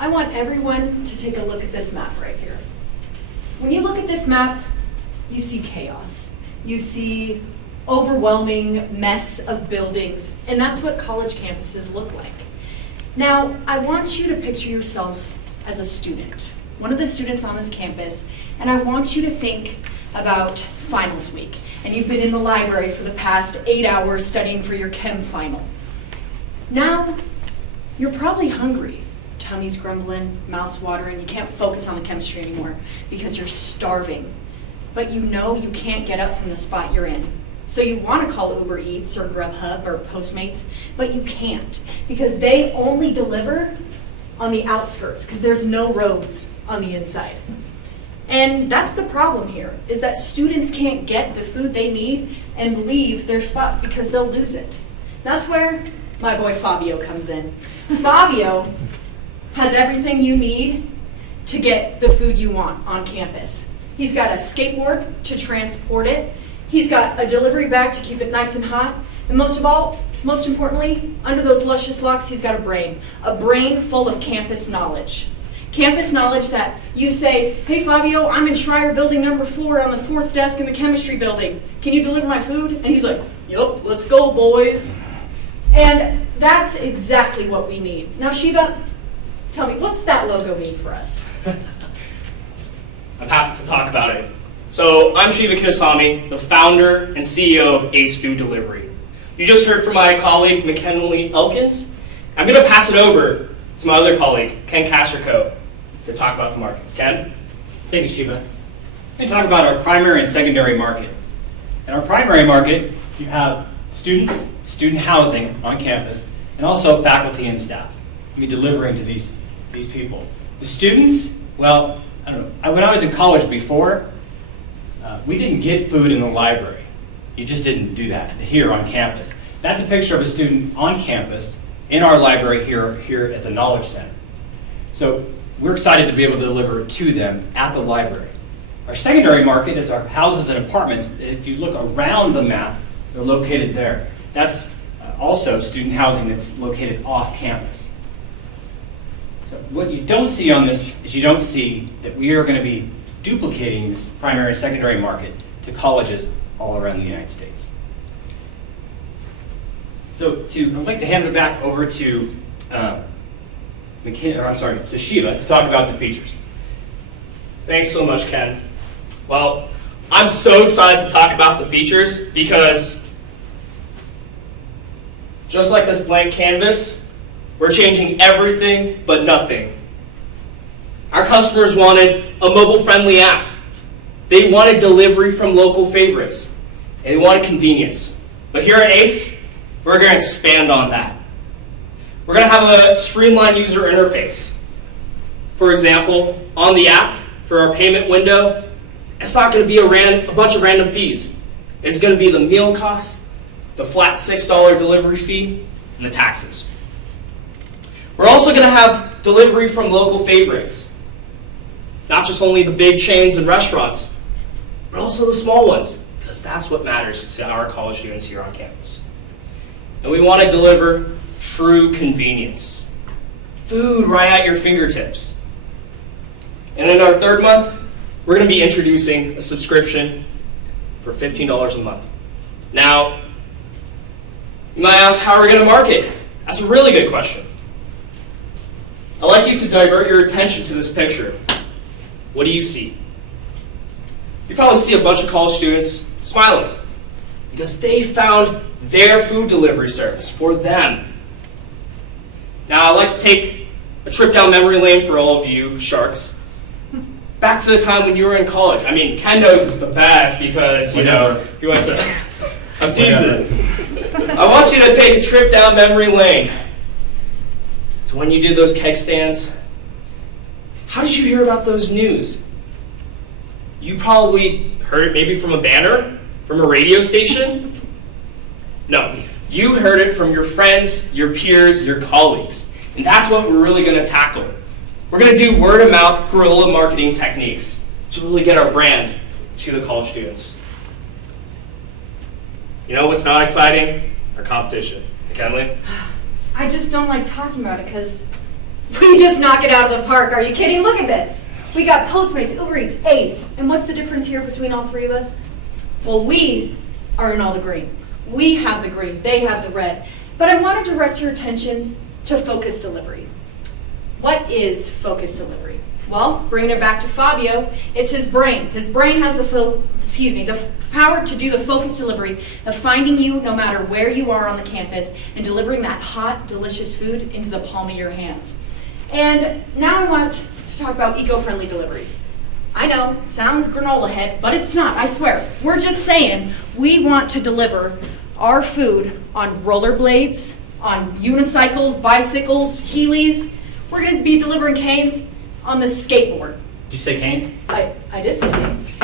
I want everyone to take a look at this map right here. When you look at this map, you see chaos. You see overwhelming mess of buildings, and that's what college campuses look like. Now, I want you to picture yourself as a student, one of the students on this campus, and I want you to think about finals week, and you've been in the library for the past 8 hours studying for your chem final. Now, you're probably hungry. Tummy's grumbling, mouth's watering, you can't focus on the chemistry anymore because you're starving. But you know you can't get up from the spot you're in. So you want to call Uber Eats or Grubhub or Postmates, but you can't because they only deliver on the outskirts because there's no roads on the inside. And that's the problem here, is that students can't get the food they need and leave their spots because they'll lose it. That's where my boy Fabio comes in. Fabio has everything you need to get the food you want on campus. He's got a skateboard to transport it. He's got a delivery bag to keep it nice and hot. And most of all, most importantly, under those luscious locks, he's got a brain full of campus knowledge. Campus knowledge that you say, hey Fabio, I'm in Schreier building number 4 on the 4th desk in the chemistry building. Can you deliver my food? And he's like, yup, let's go boys. And that's exactly what we need. Now Shiva, tell me, what's that logo mean for us? I'm happy to talk about it. So I'm Shiva Kitasamy, the founder and CEO of ACE Food Delivery. You just heard from my colleague, McKinley Elkins. I'm going to pass it over to my other colleague, Ken Kasherko, to talk about the markets. Ken? Thank you, Shiva. I'm going to talk about our primary and secondary market. In our primary market, you have students, student housing on campus, and also faculty and staff. You're delivering to these people. The students, well, I don't know. When I was in college before, we didn't get food in the library. You just didn't do that here on campus. That's a picture of a student on campus in our library here at the Knowledge Center. So we're excited to be able to deliver to them at the library. Our secondary market is our houses and apartments. If you look around the map, they're located there. That's also student housing that's located off campus. So what you don't see on this is you don't see that we are going to be duplicating this primary and secondary market to colleges all around the United States. So I'd like to hand it back over to Shiva to talk about the features. Thanks so much, Ken. Well, I'm so excited to talk about the features because just like this blank canvas, we're changing everything but nothing. Our customers wanted a mobile-friendly app. They wanted delivery from local favorites. And they wanted convenience. But here at ACE, we're going to expand on that. We're going to have a streamlined user interface. For example, on the app, for our payment window, it's not going to be a bunch of random fees. It's going to be the meal cost, the flat $6 delivery fee, and the taxes. We're also going to have delivery from local favorites. Not just only the big chains and restaurants, but also the small ones, because that's what matters to our college students here on campus. And we want to deliver true convenience. Food right at your fingertips. And in our 3rd month, we're going to be introducing a subscription for $15 a month. Now, you might ask, how are we going to market? That's a really good question. I'd like you to divert your attention to this picture. What do you see? You probably see a bunch of college students smiling because they found their food delivery service for them. Now, I'd like to take a trip down memory lane for all of you sharks. Back to the time when you were in college. I mean, Ken knows is the best because, you went to... I'm teasing. I want you to take a trip down memory lane to when you did those keg stands. How did you hear about those news? You probably heard it maybe from a banner, from a radio station. No, you heard it from your friends, your peers, your colleagues. And that's what we're really going to tackle. We're going to do word-of-mouth guerrilla marketing techniques to really get our brand to the college students. You know what's not exciting? Our competition. McKinley? I just don't like talking about it because We just knock it out of the park. Are you kidding? Look at this. We got Postmates, Uber Eats, ACE. And what's the difference here between all three of us? Well, we are in all the green. We have the green, they have the red. But I want to direct your attention to focused delivery. What is focused delivery? Well, bringing it back to Fabio, it's his brain. His brain has the power to do the focused delivery of finding you no matter where you are on the campus and delivering that hot, delicious food into the palm of your hands. And now I want to talk about eco-friendly delivery. I know, it sounds granola head, but it's not, I swear. We're just saying we want to deliver our food on rollerblades, on unicycles, bicycles, Heelys. We're going to be delivering canes on the skateboard. Did you say canes? I did say canes.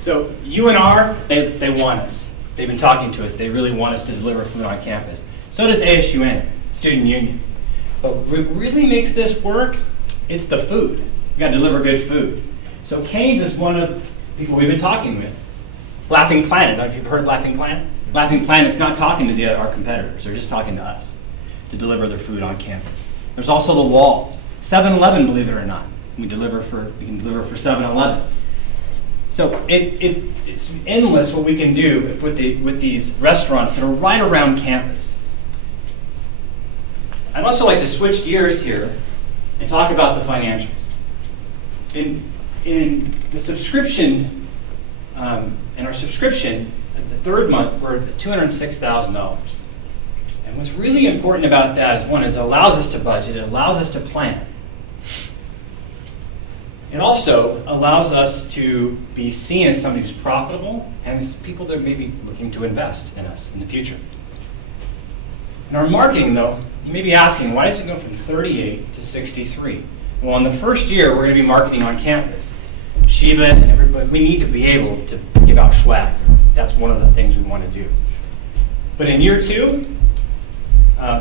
So UNR, they want us. They've been talking to us. They really want us to deliver food on campus. So does ASUN, Student Union. But what really makes this work, it's the food. We've got to deliver good food. So Canes is one of the people we've been talking with. Laughing Planet, I don't know if you've heard of Laughing Planet. Laughing Planet's not talking to our competitors. They're just talking to us to deliver their food on campus. There's also The Wall. 7-Eleven, believe it or not. We can deliver for 7-Eleven. So it's endless what we can do with these restaurants that are right around campus. I'd also like to switch gears here and talk about the financials. In the subscription, in our subscription, the third month, we're at $206,000. And what's really important about that is, one, is it allows us to budget, it allows us to plan. It also allows us to be seen as somebody who's profitable and as people that may be looking to invest in us in the future. In our marketing, though, you may be asking, why does it go from 38 to 63? Well, in the first year, we're going to be marketing on campus. Shiva and everybody, we need to be able to give out swag. That's one of the things we want to do. But in year 2,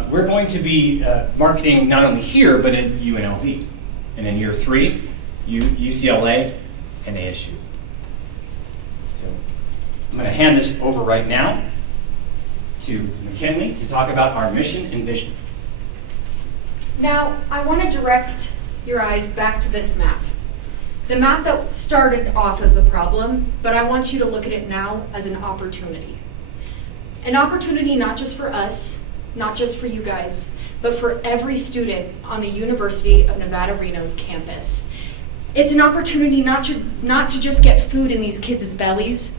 we're going to be marketing not only here, but in UNLV. And in year 3, UCLA and ASU. So I'm going to hand this over right now to McKinley to talk about our mission and vision. Now, I want to direct your eyes back to this map. The map that started off as the problem, but I want you to look at it now as an opportunity. An opportunity not just for us, not just for you guys, but for every student on the University of Nevada, Reno's campus. It's an opportunity not to just get food in these kids' bellies,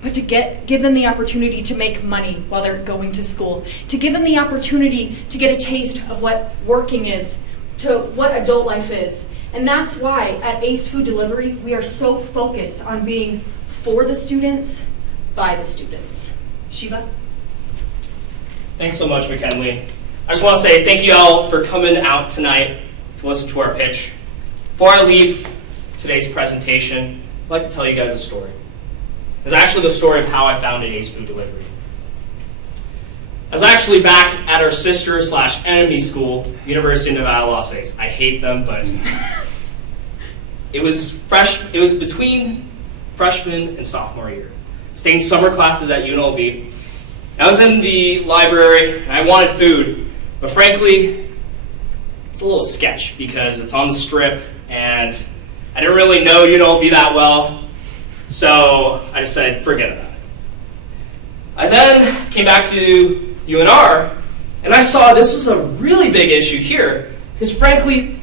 but to give them the opportunity to make money while they're going to school, to give them the opportunity to get a taste of what working is, to what adult life is. And that's why at ACE Food Delivery, we are so focused on being for the students, by the students. Shiva? Thanks so much, McKinley. I just want to say thank you all for coming out tonight to listen to our pitch. Before I leave today's presentation, I'd like to tell you guys a story. It's actually the story of how I founded ACE Food Delivery. I was actually back at our sister/enemy school, University of Nevada, Las Vegas. I hate them, but it was between freshman and sophomore year. Staying summer classes at UNLV. I was in the library and I wanted food, but frankly, it's a little sketch because it's on the strip and I didn't really know UNLV that well, so I just said, forget about it. I then came back to UNR and I saw this was a really big issue here because frankly,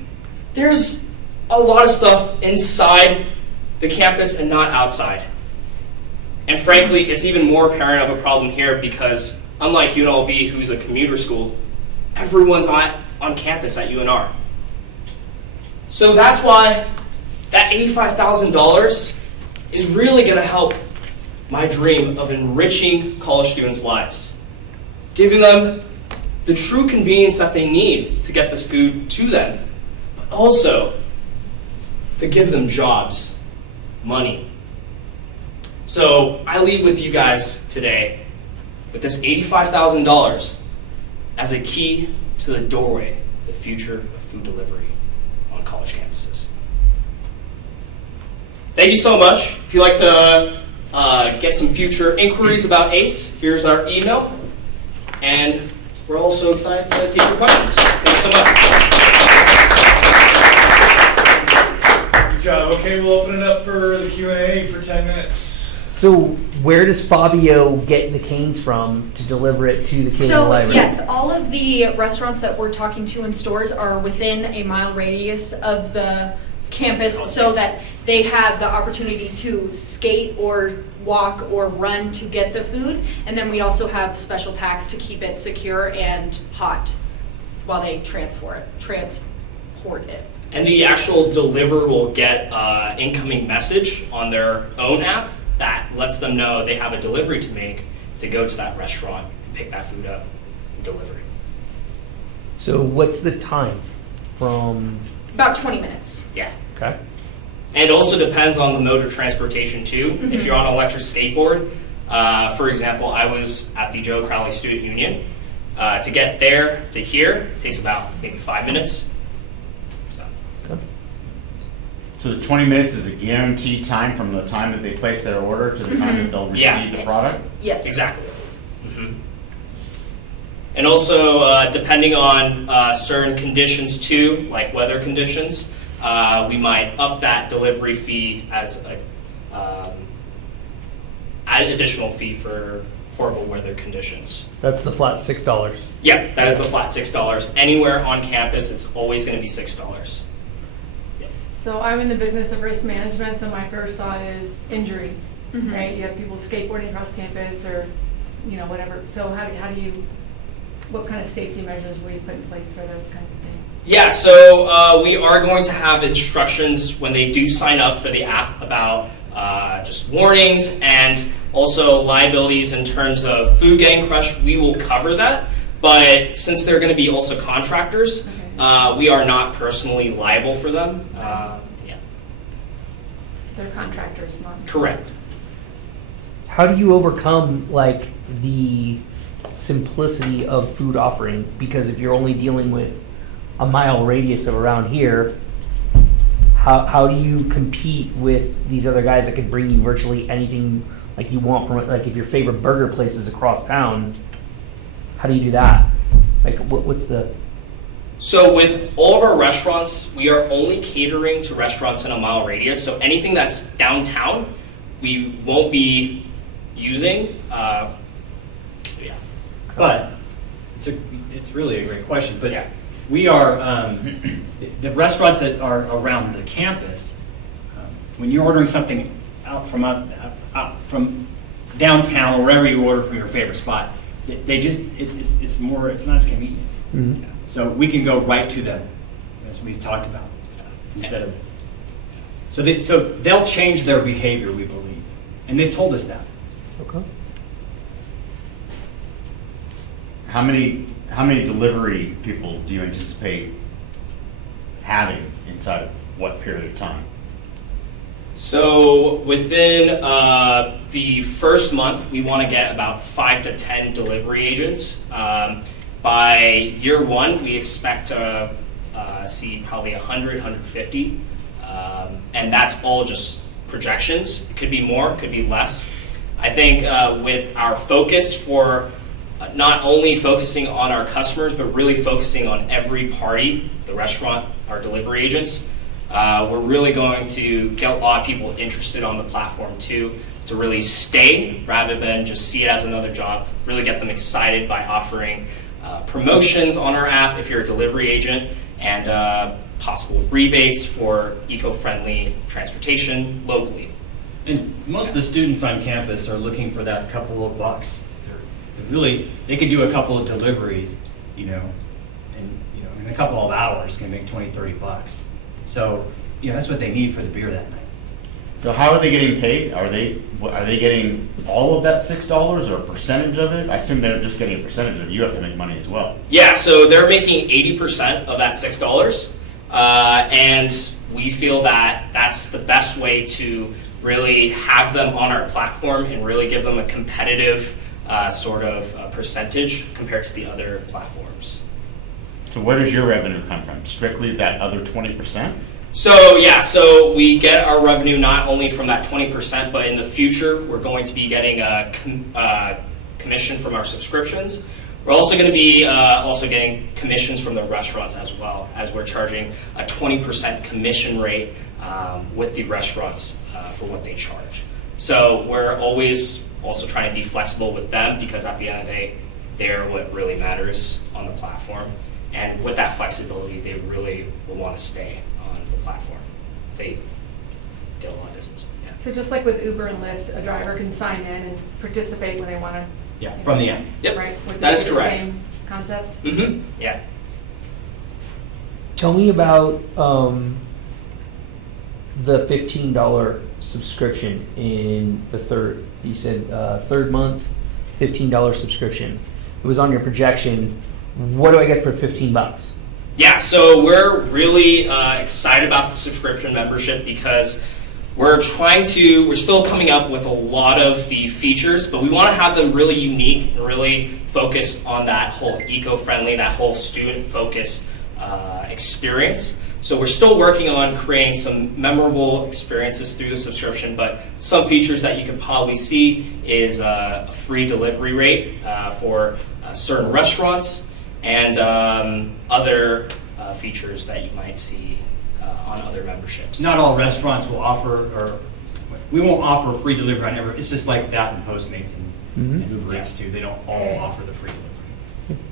there's a lot of stuff inside the campus and not outside. And frankly, it's even more apparent of a problem here because unlike UNLV, who's a commuter school, everyone's on campus at UNR. So that's why that $85,000 is really going to help my dream of enriching college students' lives, giving them the true convenience that they need to get this food to them, but also to give them jobs, money. So I leave with you guys today with this $85,000 as a key to the doorway, the future of food delivery on college campuses. Thank you so much. If you'd like to get some future inquiries about ACE, here's our email. And we're also excited to take your questions. Thanks so much. Good job. Okay, we'll open it up for the Q&A for 10 minutes. So where does Fabio get the canes from to deliver it to the Canadian So Library? yes, all of the restaurants that we're talking to in stores are within a mile radius of the campus, so that they have the opportunity to skate or walk or run to get the food. And then we also have special packs to keep it secure and hot while they transport it. And the actual deliverer will get an incoming message on their own app that lets them know they have a delivery to make to go to that restaurant and pick that food up and deliver it. So what's the time from? About 20 minutes. Yeah. Okay. And it also depends on the mode of transportation too. If you're on an electric skateboard, for example, I was at the Joe Crowley Student Union. To get there to here takes about maybe 5 minutes. So. Okay. So the 20 minutes is a guaranteed time from the time that they place their order to the time that they'll receive Yeah. the product? Yes. Exactly. And also, depending on certain conditions too, like weather conditions, we might up that delivery fee as an additional fee for horrible weather conditions. That's the flat $6. Yeah, that is the flat $6. Anywhere on campus, it's always going to be $6. So I'm in the business of risk management, so my first thought is injury, Mhm. right? You have people skateboarding across campus or, whatever. So how do you, what kind of safety measures will you put in place for those kinds of things? Yeah, so we are going to have instructions when they do sign up for the app about just warnings and also liabilities in terms of food getting crushed. We will cover that, but since they're going to be also contractors, we are not personally liable for them. Yeah. They're contractors, not. Correct. How do you overcome like the simplicity of food offering? Because if you're only dealing with a mile radius of around here, how do you compete with these other guys that could bring you virtually anything like you want from it? Like if your favorite burger place is across town, how do you do that? Like what's the? So with all of our restaurants, we are only catering to restaurants in a mile radius. So anything that's downtown, we won't be using. So yeah. But it's really a great question. But Yeah. we are the restaurants that are around the campus. When you're ordering something out from downtown or wherever you order from your favorite spot, they just it's not as convenient. Mhm. So we can go right to them, as we talked about, instead of. So they'll change their behavior, we believe, and they've told us that. Okay. How many delivery people do you anticipate having inside of what period of time? So within the first month, we want to get about 5 to 10 delivery agents. By year one, we expect to see probably 100, 150. And that's all just projections. It could be more, it could be less. I think with our focus for not only focusing on our customers, but really focusing on every party, the restaurant, our delivery agents, we're really going to get a lot of people interested on the platform too, to really stay rather than just see it as another job, really get them excited by offering promotions on our app if you're a delivery agent, and possible rebates for eco-friendly transportation locally. And most of the students on campus are looking for that couple of bucks. They can do a couple of deliveries, and in a couple of hours can make 20, 30 bucks. So, that's what they need for the beer that night. So how are they getting paid? Are they getting all of that $6 or a percentage of it? I assume they're just getting a percentage of it. You have to make money as well. Yeah, so they're making 80% of that $6, and we feel that that's the best way to really have them on our platform and really give them a competitive sort of percentage compared to the other platforms. So where does your revenue come from? Strictly that other 20%? So yeah, so we get our revenue not only from that 20%, but in the future we're going to be getting a commission from our subscriptions. We're also going to be also getting commissions from the restaurants as well, as we're charging a 20% commission rate with the restaurants for what they charge. So we're always also trying to be flexible with them, because at the end of the day, they're what really matters on the platform. And with that flexibility, they really will want to stay on the platform. They get a lot of business. Yeah. So just like with Uber and Lyft, a driver can sign in and participate when they want to. Yeah, from the app. Yep, Right? Would that is be the correct. Same concept? Mm-hmm. Yeah. Tell me about the $15 subscription in the third. You said third month, $15 subscription. It was on your projection. What do I get for $15? Yeah, so we're really excited about the subscription membership, because we're still coming up with a lot of the features, but we want to have them really unique and really focused on that whole eco-friendly, that whole student-focused experience. So we're still working on creating some memorable experiences through the subscription, but some features that you could probably see is a free delivery rate for certain restaurants, and other features that you might see on other memberships. Not all restaurants will offer, or we won't offer free delivery on every, it's just like that in Postmates and Uber Eats too. They don't all offer the free delivery.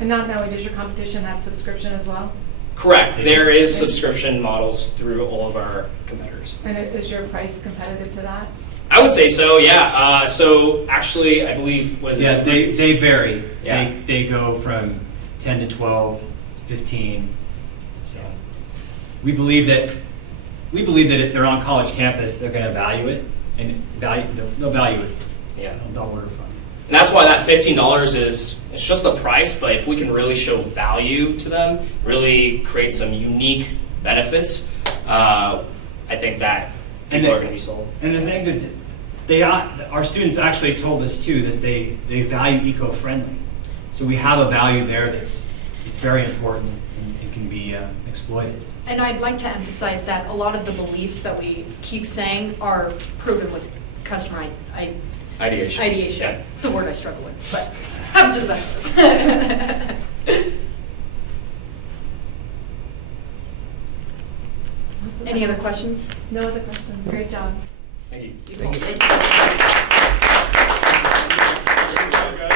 And not knowing, does your competition have subscription as well? Correct. There is subscription models through all of our competitors. And is your price competitive to that? I would say so, yeah. So actually, I believe, Yeah, they vary. Yeah. They go from 10 to 12, 15. So we believe that if they're on college campus, they're going to value it, and they'll value it. Yeah. They'll order from it. And that's why that $15 it's just the price, but if we can really show value to them, really create some unique benefits, I think that people are going to be sold. And the thing that our students actually told us too, that they value eco-friendly. So we have a value there it's very important and can be exploited. And I'd like to emphasize that a lot of the beliefs that we keep saying are proven with customer Ideation. ideation. Yeah. It's a word I struggle with, but happens to the best of us. Any other questions? No other questions. Great job. Thank you. Thank you. Good job, guys.